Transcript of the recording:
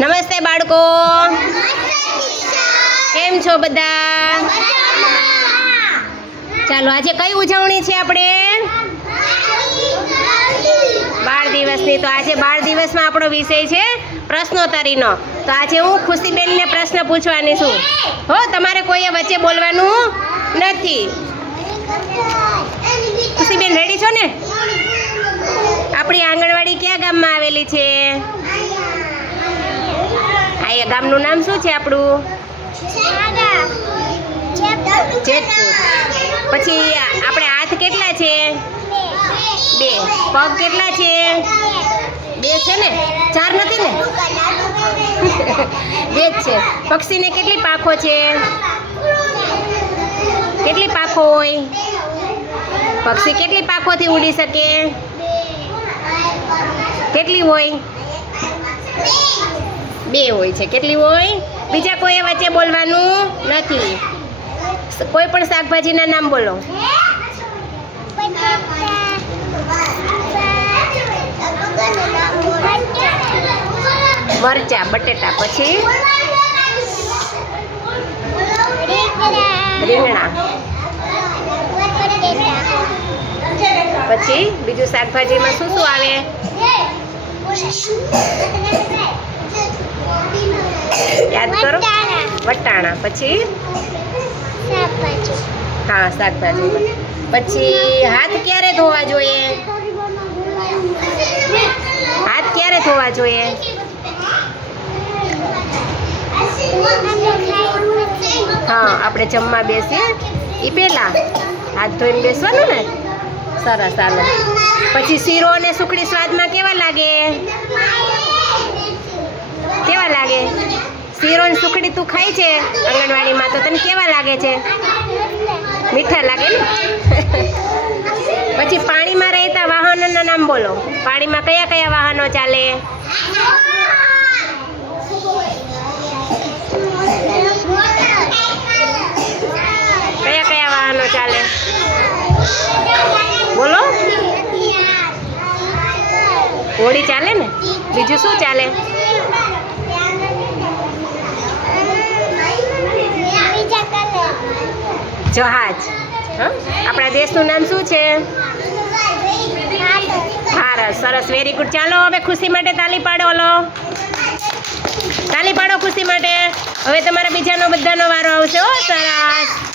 નમસ્તે બાળકો. કેમ છો બધા? ચાલો, આજે કઈ ઉજવણી છે આપણે? બાળ દિવસની. તો આજે બાળ દિવસમાં આપણો વિષય છે પ્રશ્નોત્તરીનો. તો આજે હું ખુશીબેનને પ્રશ્ન પૂછવાની છું. હો, તમારે કોઈએ વચ્ચે બોલવાનું નથી? ખુશીબેન રેડી છો ને? આપણી આંગણવાડી કયા ગામમાં આવેલી છે? આ ગામનું નામ શું છે આપણું? જેતપુર. પછી આપણે હાથ કેટલા છે? બે. પગ કેટલા છે? બે છે ને? ચાર નથી ને? બે જ છે. પક્ષીને કેટલી પાખો છે? કેટલી પાખો હોય? પક્ષી કેટલી પાખોથી ઉડી શકે? કેટલી હોય? બે હોય છે. કેટલી હોય? બીજા કોઈ વચ્ચે બોલવાનું નથી. કોઈ પણ શાકભાજીના નામ બોલો. મરચા, બટેટા, પછી? રીંગણા. પછી બીજું શાકભાજીમાં શું શું આવે? યાદ કરો? વટાણા. પછી? હા શાકભાજી. પછી હાથ ક્યારે ધોવા જોઈએ? હાથ ક્યારે ધોવા જોઈએ? હા આપણે જમવા બેસીએ. એ પહેલાં હાથ ધોઈને બેસવાનું ને? સરસ ચાલો પછી શીરો અને સુખડી સ્વાદમાં કેવા લાગે કેવા લાગે ને સુખડી તું ખાઈ છે? આંગણવાડીમાં તો તને કેવા લાગે છે? મીઠા લાગે ને? પછી પાણીમાં રહેતા વાહનોના નામ બોલો. પાણીમાં કયા કયા વાહનો ચાલે? કયા કયા વાહનો ચાલે? બોલો. હોડી ચાલે ને? બીજું શું ચાલે? જહાજ આપણા દેશનું નામ શું છે? ભારત. સરસ વેરી ગુડ ચાલો, હવે ખુશી માટે તાલી પાડો, લો. તાલી પાડો ખુશી માટે. હવે તમારા બીજાનો બધાનો વારો આવશે. સરસ.